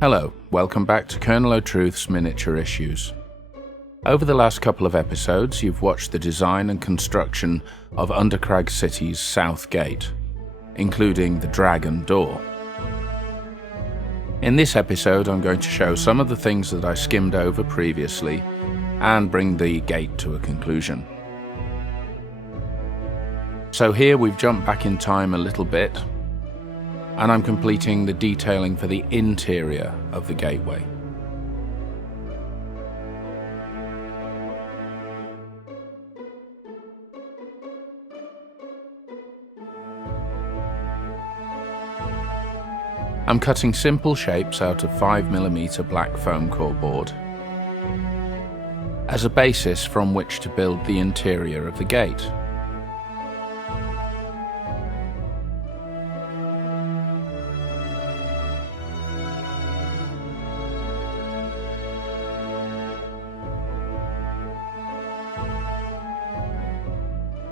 Hello, welcome back to Colonel O'Truth's Miniature Issues. Over the last couple of episodes, you've watched the design and construction of Undercrag City's Southgate, including the Dragon Door. In this episode, I'm going to show some of the things that I skimmed over previously and bring the gate to a conclusion. So here we've jumped back in time a little bit, and I'm completing the detailing for the interior of the gateway. I'm cutting simple shapes out of 5mm black foam core board as a basis from which to build the interior of the gate.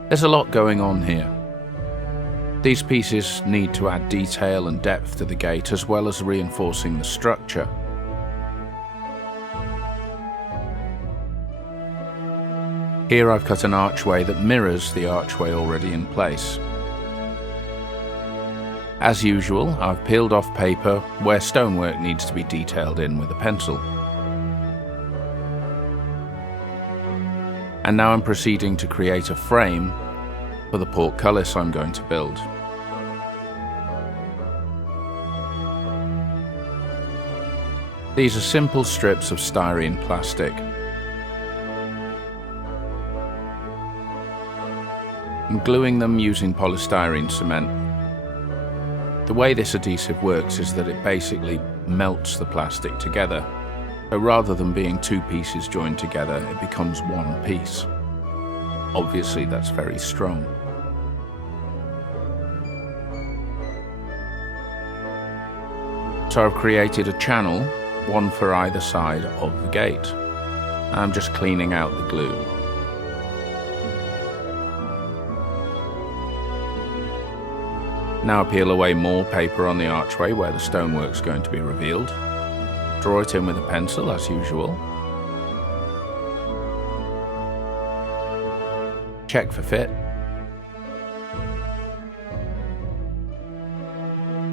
There's a lot going on here. These pieces need to add detail and depth to the gate as well as reinforcing the structure. Here I've cut an archway that mirrors the archway already in place. As usual, I've peeled off paper where stonework needs to be detailed in with a pencil. And now I'm proceeding to create a frame for the portcullis I'm going to build. These are simple strips of styrene plastic. I'm gluing them using polystyrene cement. The way this adhesive works is that it basically melts the plastic together. So rather than being two pieces joined together, it becomes one piece. Obviously, that's very strong. So I've created a channel, one for either side of the gate. I'm just cleaning out the glue. Now I peel away more paper on the archway where the stonework's going to be revealed. Draw it in with a pencil as usual. Check for fit.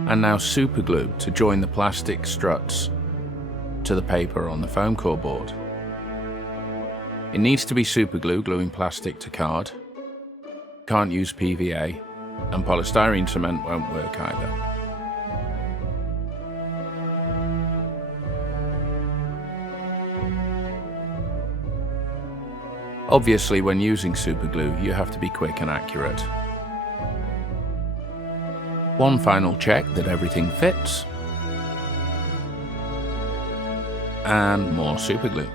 And now superglue to join the plastic struts to the paper on the foam core board. It needs to be superglue, gluing plastic to card. Can't use PVA, and polystyrene cement won't work either. Obviously, when using superglue, you have to be quick and accurate. One final check that everything fits, and more superglue.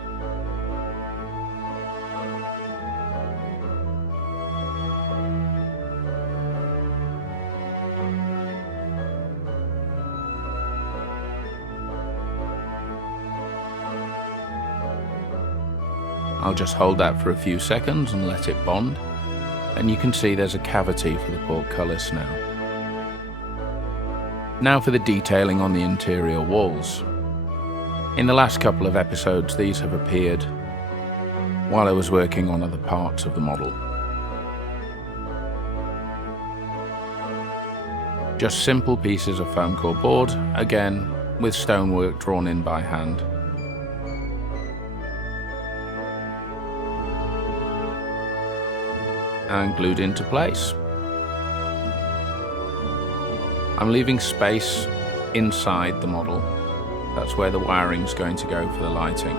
I'll just hold that for a few seconds and let it bond, and you can see there's a cavity for the portcullis now. Now for the detailing on the interior walls. In the last couple of episodes, these have appeared while I was working on other parts of the model. Just simple pieces of foam core board, again with stonework drawn in by hand. And glued into place. I'm leaving space inside the model. That's where the wiring's going to go for the lighting.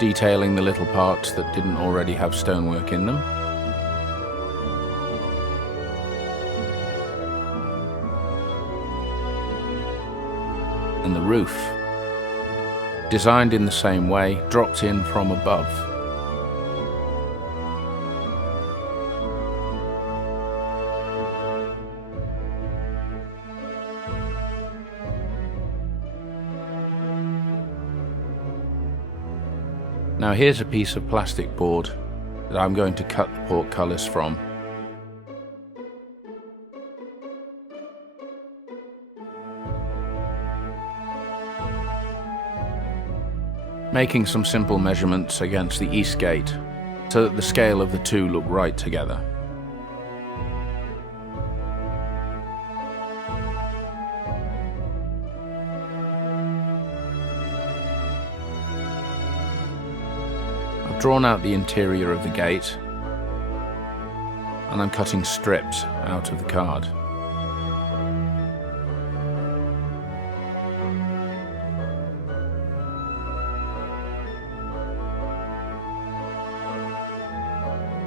Detailing the little parts that didn't already have stonework in them. And the roof, designed in the same way, dropped in from above. Now here's a piece of plastic board that I'm going to cut the portcullis from. Making some simple measurements against the east gate so that the scale of the two look right together. I've drawn out the interior of the gate and I'm cutting strips out of the card.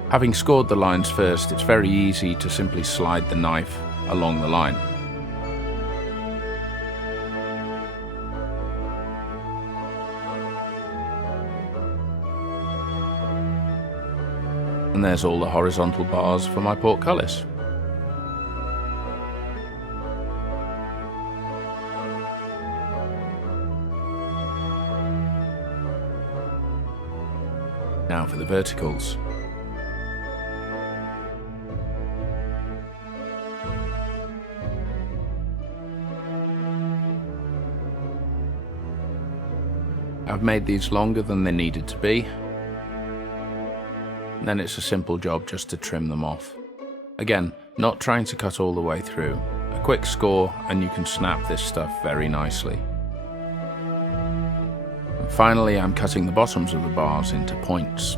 Having scored the lines first, it's very easy to simply slide the knife along the line. And there's all the horizontal bars for my portcullis. Now for the verticals. I've made these longer than they needed to be. Then it's a simple job just to trim them off. Again, not trying to cut all the way through. A quick score and you can snap this stuff very nicely. And finally, I'm cutting the bottoms of the bars into points.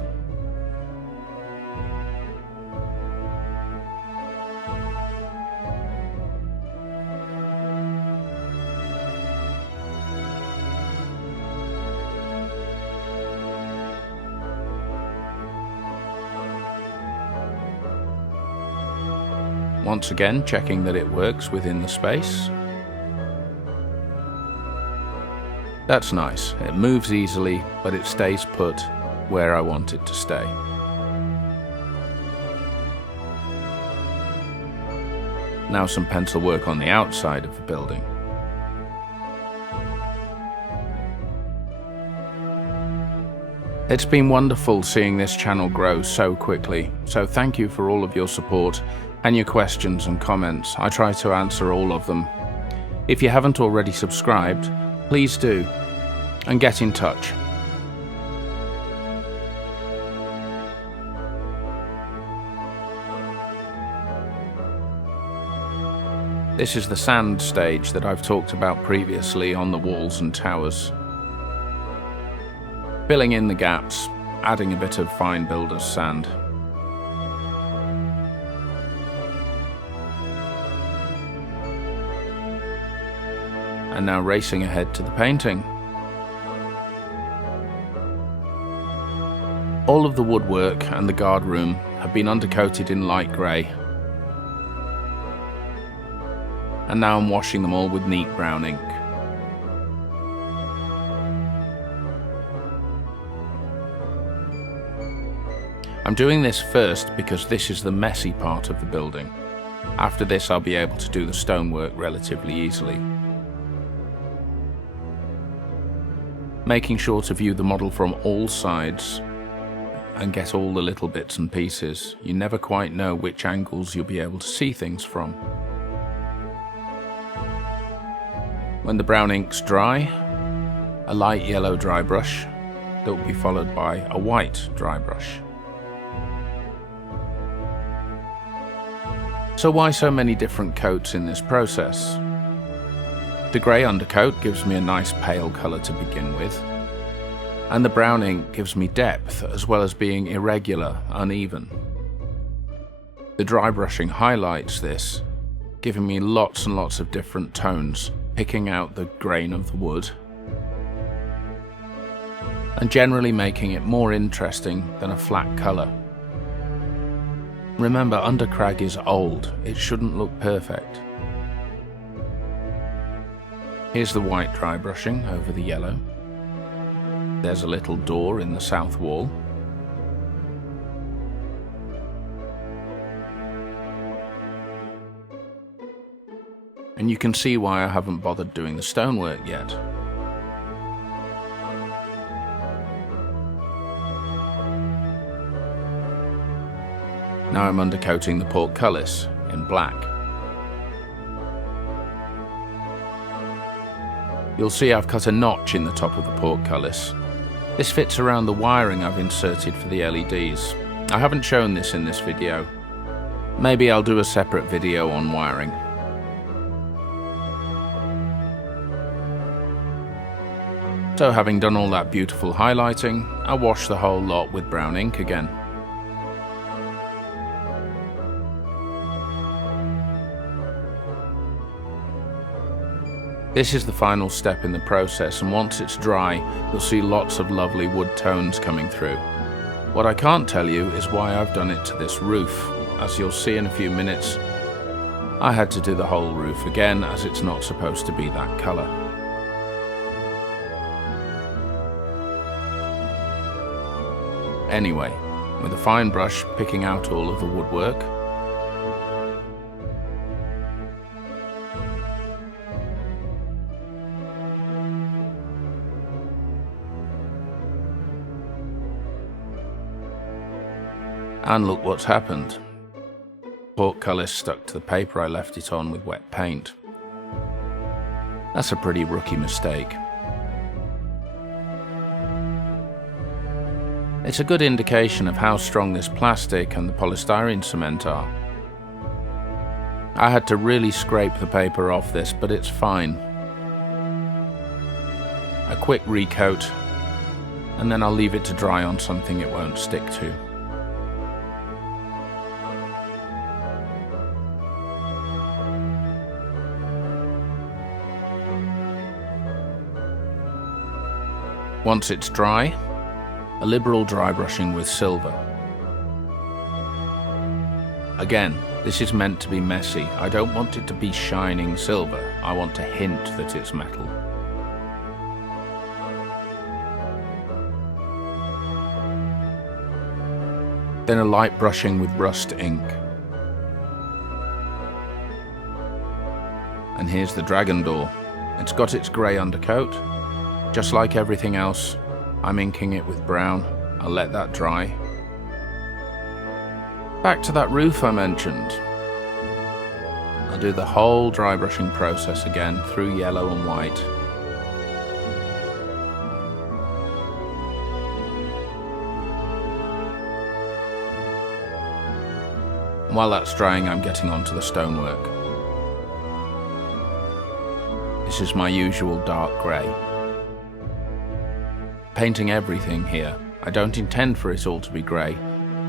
Once again, checking that it works within the space. That's nice. It moves easily, but it stays put where I want it to stay. Now some pencil work on the outside of the building. It's been wonderful seeing this channel grow so quickly, so thank you for all of your support and your questions and comments. I try to answer all of them. If you haven't already subscribed, please do, and get in touch. This is the sand stage that I've talked about previously on the walls and towers. Filling in the gaps, adding a bit of fine builder's sand. And now racing ahead to the painting. All of the woodwork and the guard room have been undercoated in light grey. And now I'm washing them all with neat brown ink. I'm doing this first because this is the messy part of the building. After this, I'll be able to do the stonework relatively easily. Making sure to view the model from all sides and get all the little bits and pieces. You never quite know which angles you'll be able to see things from. When the brown ink's dry, a light yellow dry brush that will be followed by a white dry brush. So why so many different coats in this process? The grey undercoat gives me a nice pale colour to begin with, and the brown ink gives me depth as well as being irregular, uneven. The dry brushing highlights this, giving me lots and lots of different tones, picking out the grain of the wood, and generally making it more interesting than a flat colour. Remember, Undercrag is old, it shouldn't look perfect. Here's the white dry brushing over the yellow. There's a little door in the south wall. And you can see why I haven't bothered doing the stonework yet. Now I'm undercoating the portcullis in black. You'll see I've cut a notch in the top of the portcullis. This fits around the wiring I've inserted for the LEDs. I haven't shown this in this video. Maybe I'll do a separate video on wiring. So having done all that beautiful highlighting, I'll wash the whole lot with brown ink again. This is the final step in the process, and once it's dry, you'll see lots of lovely wood tones coming through. What I can't tell you is why I've done it to this roof. As you'll see in a few minutes, I had to do the whole roof again, as it's not supposed to be that colour. Anyway, with a fine brush picking out all of the woodwork, and look what's happened. Portcullis stuck to the paper I left it on with wet paint. That's a pretty rookie mistake. It's a good indication of how strong this plastic and the polystyrene cement are. I had to really scrape the paper off this, but it's fine. A quick recoat, and then I'll leave it to dry on something it won't stick to. Once it's dry, a liberal dry brushing with silver. Again, this is meant to be messy. I don't want it to be shining silver. I want to hint that it's metal. Then a light brushing with rust ink. And here's the dragon door. It's got its grey undercoat. Just like everything else, I'm inking it with brown. I'll let that dry. Back to that roof I mentioned. I'll do the whole dry brushing process again through yellow and white. And while that's drying, I'm getting onto the stonework. This is my usual dark grey. Painting everything here. I don't intend for it all to be grey,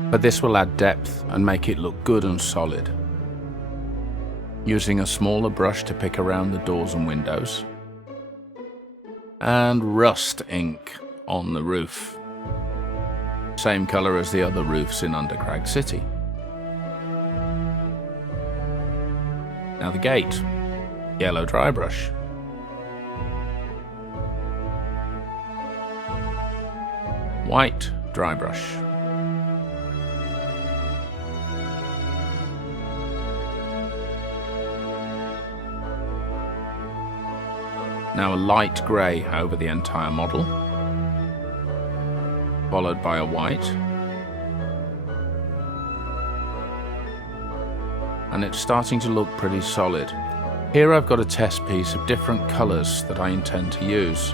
but this will add depth and make it look good and solid. Using a smaller brush to pick around the doors and windows. And rust ink on the roof. Same colour as the other roofs in Undercrag City. Now the gate. Yellow dry brush. White dry brush. Now a light grey over the entire model, followed by a white, and it's starting to look pretty solid. Here I've got a test piece of different colours that I intend to use.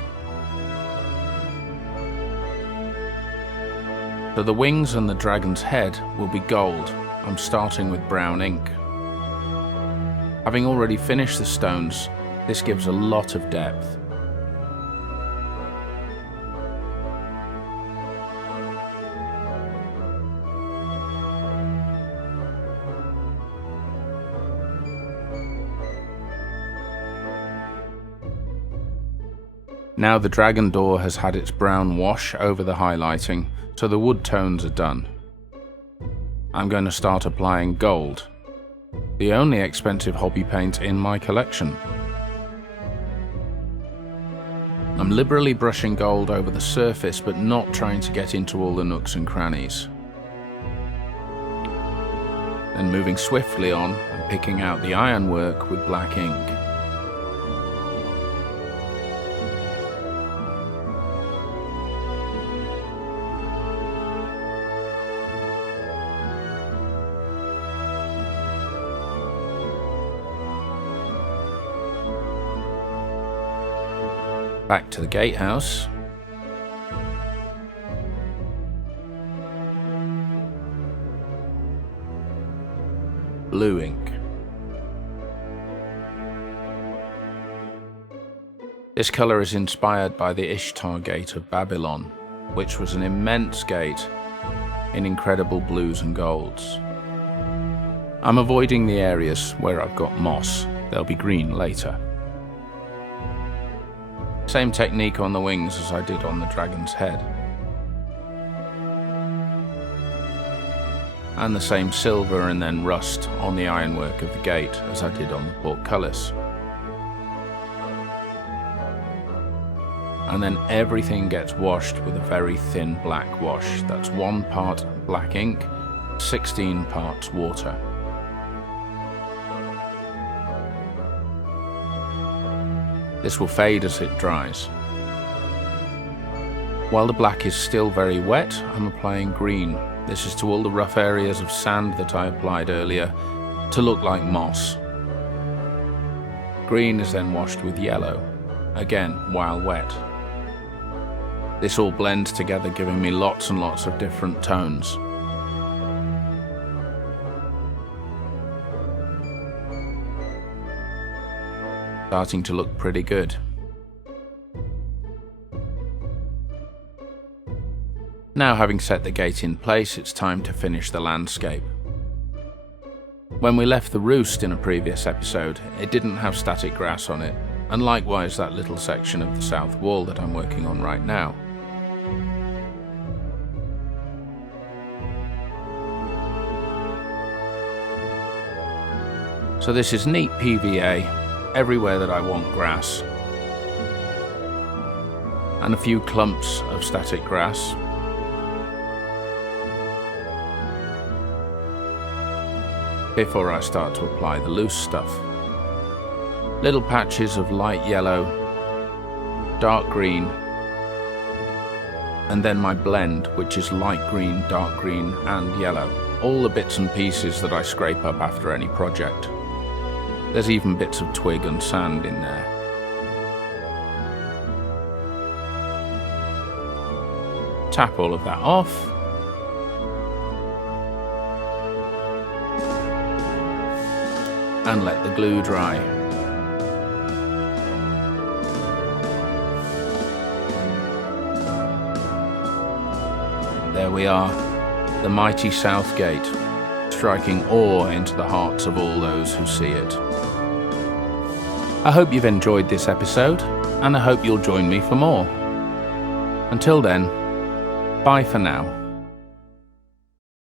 So the wings and the dragon's head will be gold. I'm starting with brown ink. Having already finished the stones, this gives a lot of depth. Now the dragon door has had its brown wash over the highlighting, so the wood tones are done. I'm going to start applying gold, the only expensive hobby paint in my collection. I'm liberally brushing gold over the surface, but not trying to get into all the nooks and crannies. Then moving swiftly on and picking out the ironwork with black ink. Back to the gatehouse. Blue ink. This colour is inspired by the Ishtar Gate of Babylon, which was an immense gate in incredible blues and golds. I'm avoiding the areas where I've got moss. They'll be green later. Same technique on the wings as I did on the dragon's head. And the same silver and then rust on the ironwork of the gate as I did on the portcullis. And then everything gets washed with a very thin black wash. That's 1 part black ink, 16 parts water. This will fade as it dries. While the black is still very wet, I'm applying green. This is to all the rough areas of sand that I applied earlier to look like moss. Green is then washed with yellow, again while wet. This all blends together, giving me lots and lots of different tones. Starting to look pretty good. Now, having set the gate in place, it's time to finish the landscape. When we left the roost in a previous episode, it didn't have static grass on it, and likewise that little section of the south wall that I'm working on right now. So this is neat PVA everywhere that I want grass, and a few clumps of static grass. Before I start to apply the loose stuff. Little patches of light yellow, dark green, and then my blend, which is light green, dark green, and yellow. All the bits and pieces that I scrape up after any project. There's even bits of twig and sand in there. Tap all of that off. And let the glue dry. There we are, the mighty Southgate, striking awe into the hearts of all those who see it. I hope you've enjoyed this episode, and I hope you'll join me for more. Until then, bye for now.